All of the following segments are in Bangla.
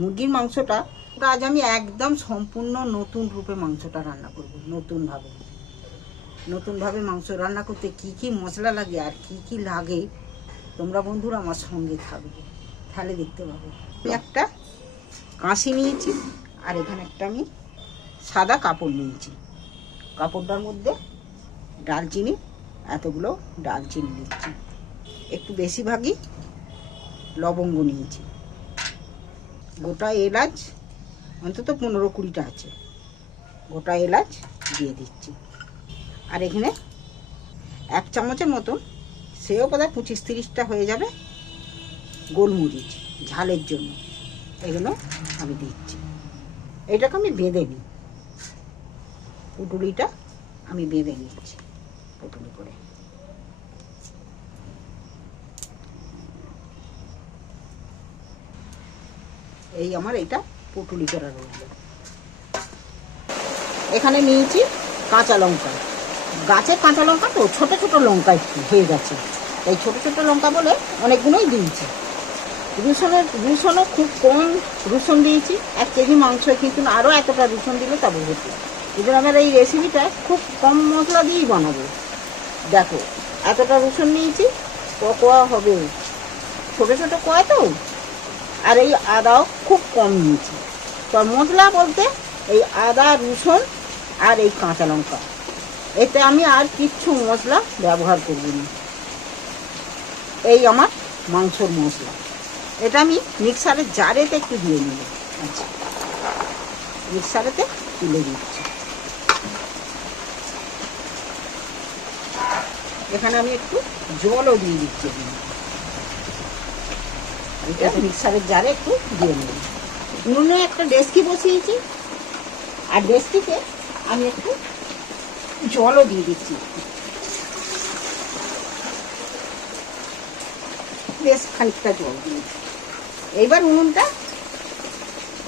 মুরগির মাংসটা, ওটা আজ আমি একদম সম্পূর্ণ নতুন রূপে মাংসটা রান্না করব নতুনভাবে নতুনভাবে মাংস রান্না করতে কি কি মশলা লাগে আর কি কি লাগে, তোমরা বন্ধুরা আমার সঙ্গে থাকবে। তাহলে দেখতে পাবো। আমি একটা কাঁশি নিয়েছি, আর এখানে একটা আমি সাদা কাপড় নিয়েছি। কাপড়টার মধ্যে ডালচিনি, এতগুলো ডালচিনি নিচ্ছি একটু বেশিরভাগই লবঙ্গ নিয়েছি। গোটা এলাচ, অন্তত পনেরো কুড়িটা আছে। গোটা এলাচ দিয়ে দিচ্ছি। আর এখানে এক চামচের মতো সেও বোধহয় পঁচিশ তিরিশটা হয়ে যাবে গোলমরিচ ঝালের জন্য। এগুলো আমি দিচ্ছি। এটাকে আমি বেঁধে নিই। পুটুলিটা আমি বেঁধে নিচ্ছি পুটুলি করে। এই আমার এটা পুটুলি করা রইল এখানে নিয়েছি কাঁচা লঙ্কা। গাছের কাঁচা লঙ্কা তো, ছোট ছোট লঙ্কা হয়ে গেছে। এই ছোট ছোট লঙ্কা বলে অনেকগুলোই দিয়েছি। রসুনের, রসুনও খুব কম রসুন দিয়েছি। এক কেজি মাংস কিন্তু আরও এতটা রসুন দিলে তবে হতো জন্য আমার এই রেসিপিটা খুব কম মশলা দিয়েই বানাবো। দেখো, এতটা রসুন নিয়েছি কোয়া হবে? ছোটো ছোটো কোয়া তো? আর এই আদাও খুব কম নিয়েছি। তো মশলা বলতে এই আদা, রসুন আর এই কাঁচা লঙ্কা। এতে আমি আর কিচ্ছু মশলা ব্যবহার করব না। এই আমার মাংসর মশলা। এটা আমি মিক্সারের জারেতে একটু দিয়ে নিব। আচ্ছা। মিক্সারেতে তুলে দিচ্ছি। এখানে আমি একটু জলও দিয়ে দিচ্ছি। এটা মিক্সারের জারে একটু দিয়ে নেব। উনুনে একটা ডেস্কি বসিয়েছি, আর ডেস্কিতে আমি একটু জলও দিয়ে দিচ্ছি। বেশ খানিকটা জল দিয়েছি এইবার উনুনটা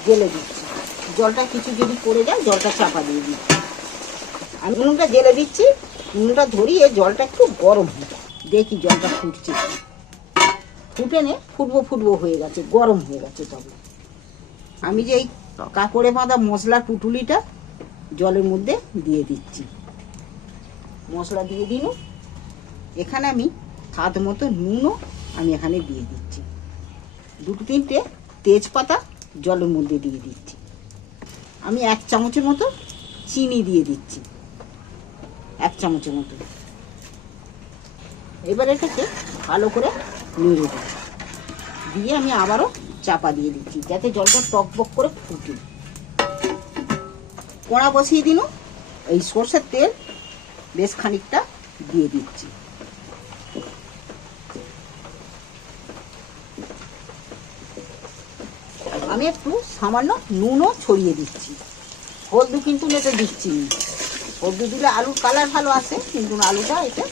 জেলে দিচ্ছি। জলটা কিছু যদি পড়ে যায়, জলটা চাপা দিয়ে দিচ্ছি। আমি উনুনটা জেলে দিচ্ছি, উনুনটা ধরিয়ে জলটা একটু গরম হয়ে দেখি জলটা ফুটছে। ফুটে নে, ফুটবো ফুটবো হয়ে গেছে, গরম হয়ে গেছে তবে। আমি যে এই কাপড়ে বাঁধা মশলার পুটুলিটা জলের মধ্যে দিয়ে দিচ্ছি। মশলা দিয়ে দিন, এখানে আমি স্বাদ মতো নুনও আমি এখানে দিয়ে দিচ্ছি। দুটো তিনটে তেজপাতা জলের মধ্যে দিয়ে দিচ্ছি। আমি এক চামচের মতো চিনি দিয়ে দিচ্ছি। এক চামচের মতো। এবার এটাকে ভালো করে নেড়ে দিই দিয়ে আমি আবারও চাপা দিয়ে দিচ্ছি, যাতে জলটা টক টকবক করে ফুটে। কোড়া বসিয়ে দিন, এই সর্ষের তেল বেশ খানিকটা দিয়ে দিচ্ছি। আমি একটু সামান্য নুনও ছড়িয়ে দিচ্ছি। হলদু কিন্তু এতে দিচ্ছি না। হলদু দিলে আলুর কালার ভালো আসে, কিন্তু আলুটা এটা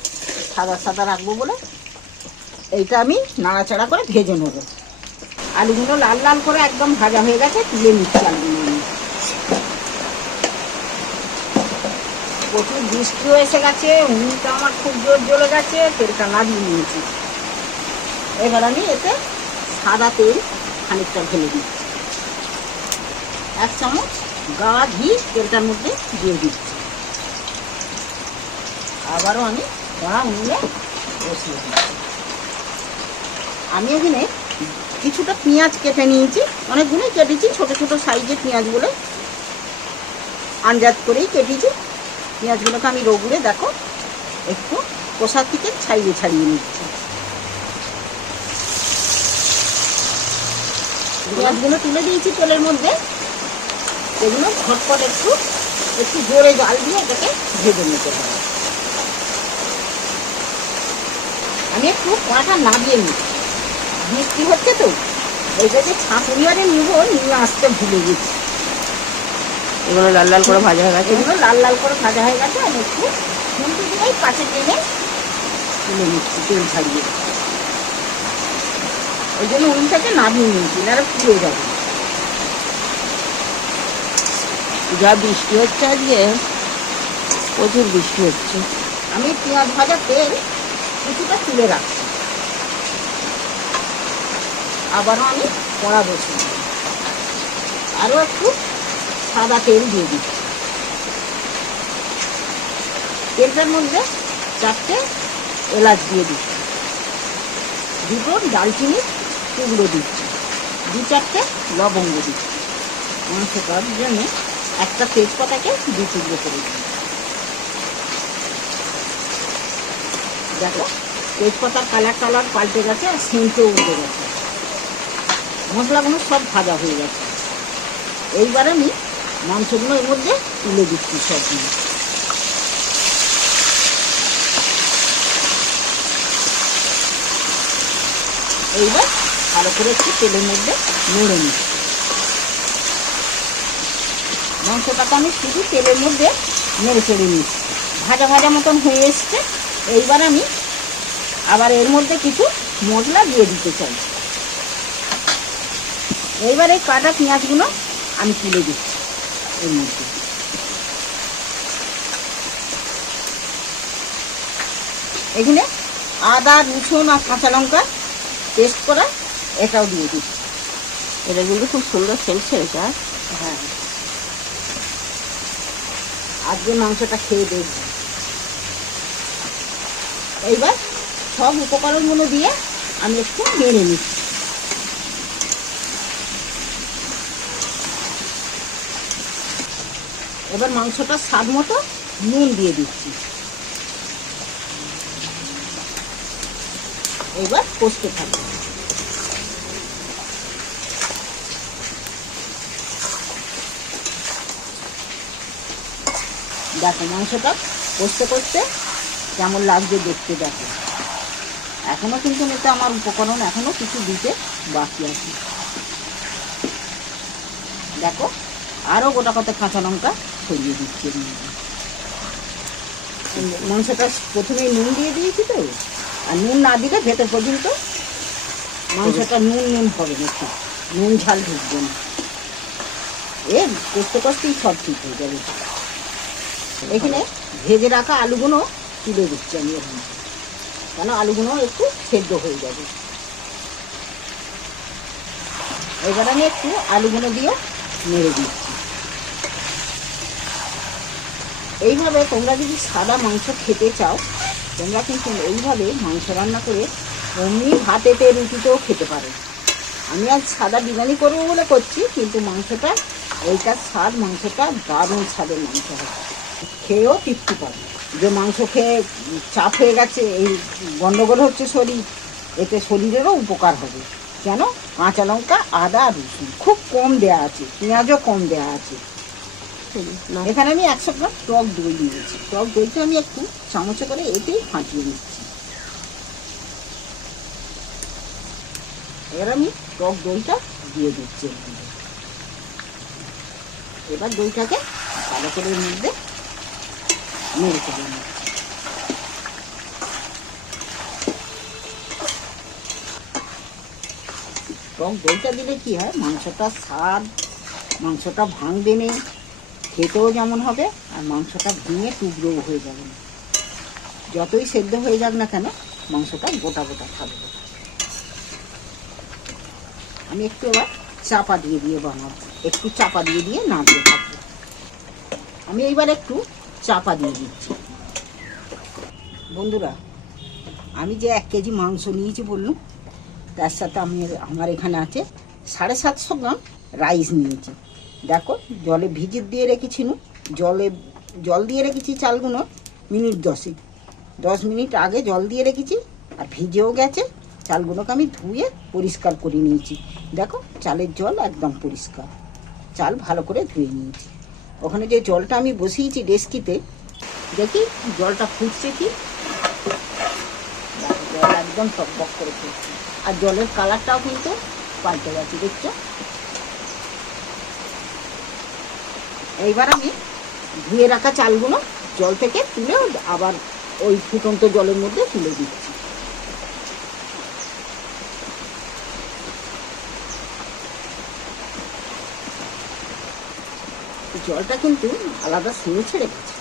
সাদা সাদা রাখব বলে এইটা আমি নাড়াচাড়া করে ভেজে নেব। আলুগুলো লাল লাল করে একদম ভাজা হয়ে গেছে তুলে নিচ্ছি আলুগুলো আমি। প্রচুর বৃষ্টিও এসে গেছে, উনুনটা আমার খুব জোর জ্বলে গেছে, তেলটা নাড়িয়ে নিয়েছি। এবার আমি এতে সাদা তেল খানিকটা ঢেলে দিচ্ছি। এক চামচ গা ঘি তেলটার মধ্যে দিয়ে দিচ্ছি। আবারও আমি গা উনুনে বসিয়ে দিচ্ছি। আমি এখানে কিছুটা পেঁয়াজ কেটে নিয়েছি, অনেকগুলোই কেটেছি, ছোট ছোট সাইজের পেঁয়াজগুলো আন্দাজ করেই কেটেছি। পেঁয়াজগুলোকে আমি রোগুড়ে, দেখো, একটু কষা থেকে ছাড়িয়ে ছাড়িয়ে নিচ্ছি। পেঁয়াজগুলো তুলে দিয়েছি তেলের মধ্যে। এগুলো ঝটপট একটু একটু জোরে জাল দিয়ে এটাকে ভেজে নিতে হবে। আমি একটু কড়াটা নামিয়ে নিই বৃষ্টি হচ্ছে তো। এটা যে ছাঁকুনি আরে নিব নিয়ে আসতে ভুলে গেছি। এগুলো লাল লাল করে ভাজা হয়ে গেছে? এগুলো লাল লাল করে ভাজা হয়ে গেছে আমি একটু খুন্তি দিয়েই কাছে টেনে তুলে নিচ্ছি তেল ছাড়িয়ে। ওই জন্য থেকে নামিয়ে নিয়েছি না পুড়ে যাবে। যা বৃষ্টি হচ্ছে আজকে প্রচুর বৃষ্টি হচ্ছে। আমি পেঁয়াজ ভাজা তেল কিছুটা তুলে রাখছি। আবারও আমি কড়া দিই। আরও একটু সাদা তেল দিয়ে দিচ্ছি তেলটার মধ্যে চারটে এলাচ দিয়ে দিচ্ছি দুটো ডালচিনি টুকরো দিচ্ছি। দু চারটে লবঙ্গ দিচ্ছি। মাংসটার জন্য একটা তেজপাতাকে দু টুকরো করে দিচ্ছি দেখো, তেজপাতার কালার কালার পাল্টে গেছে আর সেন্টও উঠে গেছে। মশলাগুলো সব ভাজা হয়ে গেছে। এইবার আমি মাংসগুলো এর মধ্যে তুলে দিচ্ছি সবগুলো এইবার ভালো করে একটু তেলের মধ্যে নেড়ে নিই মাংসটাকে আমি শুধু তেলের মধ্যে নেড়ে চেড়ে নিচ্ছি। ভাজা ভাজা মতন হয়ে এসছে। এইবার আমি আবার এর মধ্যে কিছু মশলা দিয়ে দিতে চাই। এইবার এই কাটা পেঁয়াজগুলো আমি তুলে দিচ্ছি এর মধ্যে। এখানে আদা রসুন আর কাঁচা লঙ্কা পেস্ট করা এটাও দিয়ে দিচ্ছি। এটা কিন্তু খুব সুন্দর সেন্ট ছেড়েছে আর হ্যাঁ। আজকে মাংসটা খেয়ে দেখব। এইবার সব উপকরণগুলো দিয়ে আমি একটু নেড়ে নিচ্ছি। এবার মাংসটা স্বাদ মতো নুন দিয়ে দিচ্ছি। এবার কষতে থাকবে। দেখো মাংসটা কষতে কষতে কেমন লাগছে দেখতে দেখো। এখনও কিন্তু এটা আমার উপকরণ, এখনও কিছু দিতে বাকি আছে। দেখো আরও গোটা কত কাঁচা লঙ্কা ছড়িয়ে দিচ্ছি মাংসটা প্রথমেই নুন দিয়ে দিয়েছি তো। আর নুন না দিলে ভেতর পর্যন্ত মাংসটা নুন নুন হবে না নুন ঝাল ঢুকবে না। এ কষতে কষতেই সব ঠিক হয়ে যাবে। এখানে ভেজে রাখা আলুগুলো তুলে দিচ্ছি আমি মধ্যে। কেন? আলুগুলো একটু সেদ্ধ হয়ে যাবে। এবার আমি একটু আলুগুলো দিয়ে নেড়ে দিচ্ছি। এইভাবে তোমরা যদি সাদা মাংস খেতে চাও, তোমরা কিন্তু এইভাবে মাংস রান্না করে অমনি ভাতেতে রুটিতেও খেতে পারো। আমি আজ সাদা বিরিয়ানি করব বলে করছি, কিন্তু মাংসটা এইটার স্বাদ মাংসটা দারুণ স্বাদের মাংস হবে খেয়েও তৃপ্তি পাবে। যে মাংস খেয়ে চাপ হয়ে গেছে, এই গন্ডগোল হচ্ছে শরীর, এতে শরীরেরও উপকার হবে। কেন? কাঁচা লঙ্কা, আদা, রসুন, খুব কম দেয়া আছে, পেঁয়াজও কম দেয়া আছে। এখানে আমি একশো গ্রাম টক দই দিয়েছি। টক দইটা আমি একটু চামচে করে এতেই ফাটিয়ে নিচ্ছি। এবার আমি টক দইটা দিয়ে দিচ্ছি। এবার দইটাকে ভালো করে মধ্যে চেড়ে নিচ্ছি। টক দইটা দিলে কি হয়? মাংসটা স্বাদ, মাংসটা ভাঙবে নেই। খেতেও যেমন হবে, আর মাংসটা ভেঙে টুকরোও হয়ে যাবে। না যতই সেদ্ধ হয়ে যাক না কেন, মাংসটা গোটা গোটা থাকবে আমি একটু এবার চাপা দিয়ে দিয়ে বানাবো। একটু চাপা দিয়ে দিয়ে নাড়তে থাকব। আমি এইবার একটু চাপা দিয়ে দিচ্ছি। বন্ধুরা, আমি যে এক কেজি মাংস নিয়েছি বললুম, তার সাথে আমি আমার এখানে আছে সাড়ে সাতশো গ্রাম রাইস নিয়েছি। দেখো, জলে ভিজিয়ে দিয়ে রেখেছিল জলে, জল দিয়ে রেখেছি চালগুলো মিনিট দশেক। দশ মিনিট আগে জল দিয়ে রেখেছি, আর ভিজেও গেছে। চালগুলোকে আমি ধুয়ে পরিষ্কার করে নিয়েছি। দেখো, চালের জল একদম পরিষ্কার। চাল ভালো করে ধুয়ে নিয়েছি। ওখানে যে জলটা আমি বসিয়েছি ডেস্কিতে, দেখি জলটা ফুটছে কি? জল একদম টকবক করে ফুটছে। আর জলের কালারটাও কিন্তু পাল্টে গেছে, দেখছ? এইবার আমি ধুয়ে রাখা চালগুলো জল থেকে তুলে আবার ওই ফুটন্ত জলের মধ্যে তুলে দিচ্ছি। জলটা কিন্তু আলাদা স্মেল ছেড়ে গেছে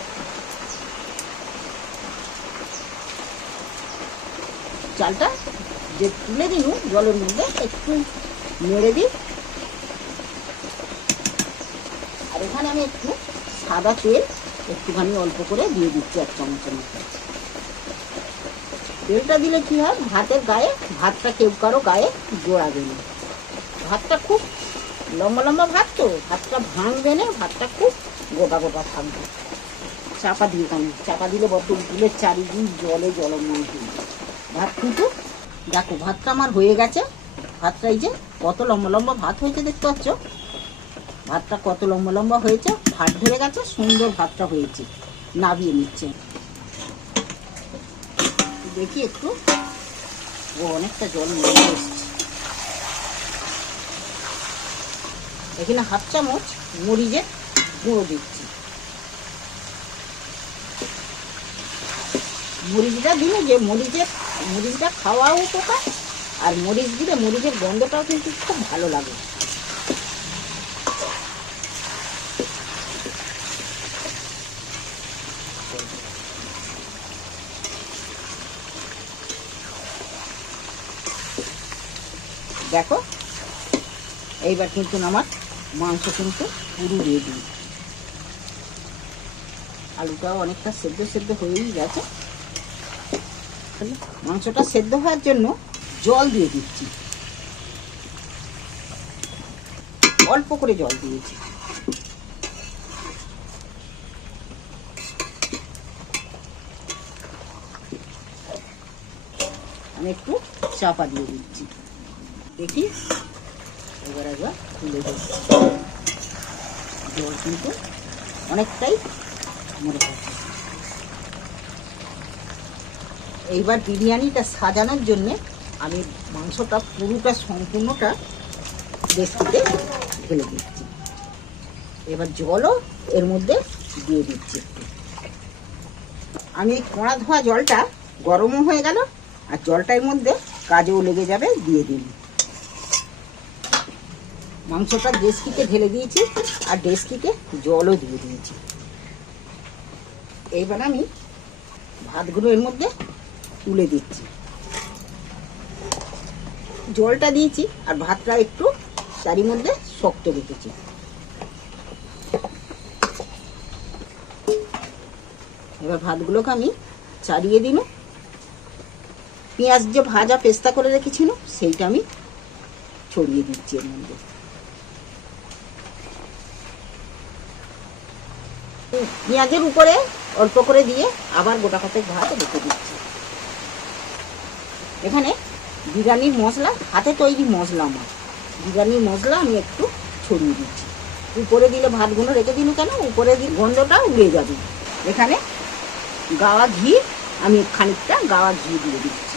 চালটা যে তুলে দিন জলের মধ্যে একটু নেড়ে দিই। এখানে আমি একটু সাদা তেল একটুখানি অল্প করে দিয়ে দিচ্ছি এক চামচের মতো। তেলটা দিলে কি হয়? ভাতের গায়ে, ভাতটা কেউ কারও গায়ে জোড়াবে না। ভাতটা খুব লম্বা লম্বা ভাত তো, ভাতটা ভাঙবে না, ভাতটা খুব গোটা গোটা থাকবে। চাপা দিয়ে আমি চাপা দিলে বড্ড উঠলে চারিদিন জলে জলময় হয়ে ভাত কিন্তু, দেখো, ভাতটা আমার হয়ে গেছে। ভাতটা এই যে কত লম্বা লম্বা ভাত হয়েছে দেখতে পাচ্ছ? ভাতটা কত লম্বা লম্বা হয়েছে? ভাত ধরে গেছে, সুন্দর ভাতটা হয়েছে। নাবিয়ে নিচ্ছে। দেখি একটু। ও, অনেকটা জল এখানে হাফ চামচ মরিচের গুঁড়ো দিচ্ছি। মরিচটা দিলে যে মরিচের, মরিচটা খাওয়াও উপকার, আর মরিচ দিলে মরিচের গন্ধটাও কিন্তু খুব ভালো লাগে। দেখো। এইবার কিন্তু আমার মাংস কিন্তু পুরো রেডি আলুটাও অনেকটা সেদ্ধ সেদ্ধ হয়েই গেছে। মাংসটা সেদ্ধ হওয়ার জন্য জল দিয়ে দিচ্ছি। অল্প করে জল দিয়েছি। আমি একটু চাপা দিয়ে দিচ্ছি। দেখি। এবার একবার দিচ্ছি জল কিন্তু অনেকটাই মরে গেছে। এইবার বিরিয়ানিটা সাজানোর জন্য আমি মাংসটা পুরোটা, সম্পূর্ণটা ডেস্কিতে ঢেলে দিচ্ছি। এবার জলও এর মধ্যে দিয়ে দিচ্ছি আমি এই কড়া ধোয়া জলটা গরমও হয়ে গেল, আর জলটার মধ্যে কাজেও লেগে যাবে, দিয়ে দিন মাংসটা ডেস্কিতে ঢেলে দিয়েছি আর ডেস্কিতে জলও দিয়ে দিয়েছি। এইবার আমি ভাতগুলো এর মধ্যে তুলে দিচ্ছি। জলটা দিয়েছি আর ভাতটা একটু তারই মধ্যে শক্ত রেখেছি। এবার ভাতগুলোকে আমি চারিয়ে দিন। পেঁয়াজ যে ভাজা পেস্তা করে রেখেছিল সেইটা আমি ছড়িয়ে দিচ্ছি এর মধ্যে। পেঁয়াজের উপরে অল্প করে দিয়ে আবার গোটা কতক ভাত রেখে দিচ্ছি। এখানে বিরিয়ানির মশলা, হাতে তৈরি মশলা আমার। বিরিয়ানির মশলা আমি একটু ছড়িয়ে দিচ্ছি। উপরে দিলে ভাতগুলো রেখে দিন কেন? উপরে দিলে গন্ধটা উড়ে যাবে। এখানে গাওয়া ঘি, আমি খানিকটা গাওয়া ঘি দিয়ে দিচ্ছি।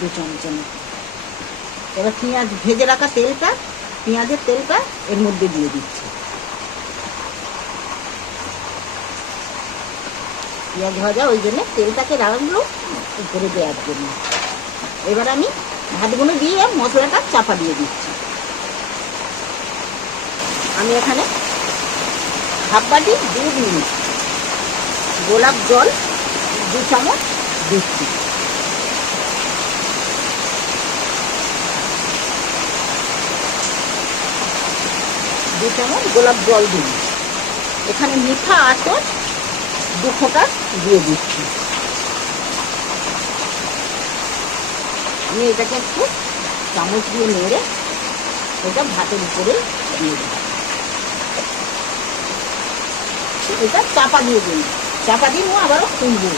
দু চামচের এবার পেঁয়াজ ভেজে রাখা তেলটা, পেঁয়াজের তেলটা এর মধ্যে দিয়ে দিচ্ছি। পেঁয়াজ ভাজা, ওই জন্য তেলটাকে রাখল উপরে দেওয়ার জন্য। এবার আমি ভাতগুলো দিয়ে মশলাটা চাপা দিয়ে দিচ্ছি। আমি এখানে হাফ বাটি দুধ নিয়েছি। গোলাপ জল দু চামচ দিচ্ছি। দু চামচ গোলাপ জল দিন এখানে মিঠা আতর দু ফোঁটা দিয়ে দিচ্ছি। আমি এটাকে একটু চামচ দিয়ে নেড়ে এটা ভাতের উপরে দিয়ে দিই এটা চাপা দিয়ে দিন চাপা দিয়ে নিয়ে আবারও তুলবো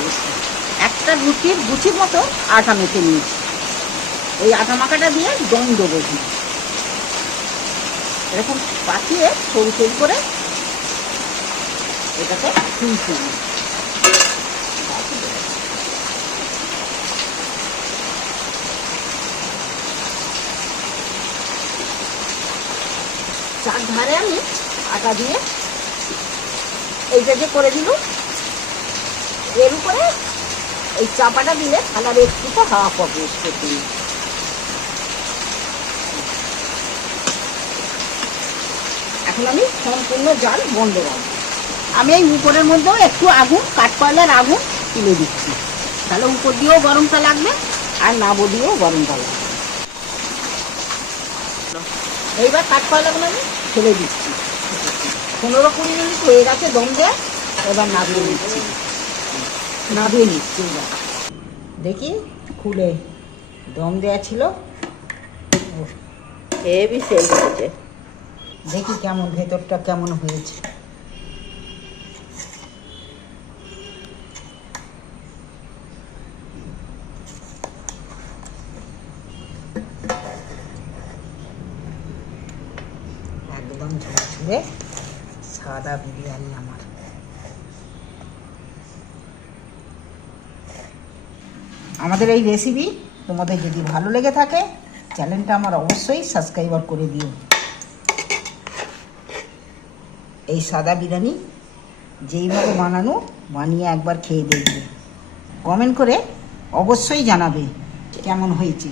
একটা রুটির গুছির মতো আটা মেখে নিয়েছি। ওই আটা মাখাটা দিয়ে দম দেবো। এরকম পাকিয়ে সরু সরু করে এটাকে তুলতে হবে চার ধারে আমি আটা দিয়ে এইটা যে করে দিল, এর উপরে এই চাপাটা দিলে থালার একটু হাওয়া প্রবেশ করতে এখন আমি সম্পূর্ণ জাল বন্ধ রাখব আমি এই উপরের মধ্যেও একটু আগুন, কাঠকয়লার আগুন তুলে দিচ্ছি। তাহলে উপর দিয়েও গরমটা লাগবে আর নাবো দিয়েও গরমটা লাগবে। এইবার কাঠকয়লাগুলো আমি ফেলে দিচ্ছি। পনেরো কুড়ি মিনিট হয়ে গেছে দম দেয় এবার নাবিয়ে নিচ্ছি। নাবিয়ে নিচ্ছি এবার। দেখি খুলে দম দেওয়া ছিল। হেভি সেই দেখি কেমন ভেতরটা কেমন হয়েছে। একদম সাদা বিরিয়ানি আমার। আমাদের এই রেসিপি তোমাদের যদি ভালো লেগে থাকে চ্যানেলটা আমার অবশ্যই সাবস্ক্রাইবার করে দিও। এই সাদা বিরিয়ানি যেইভাবে বানানো, বানিয়ে একবার খেয়ে দেখবে। কমেন্ট করে অবশ্যই জানাবে কেমন হয়েছে।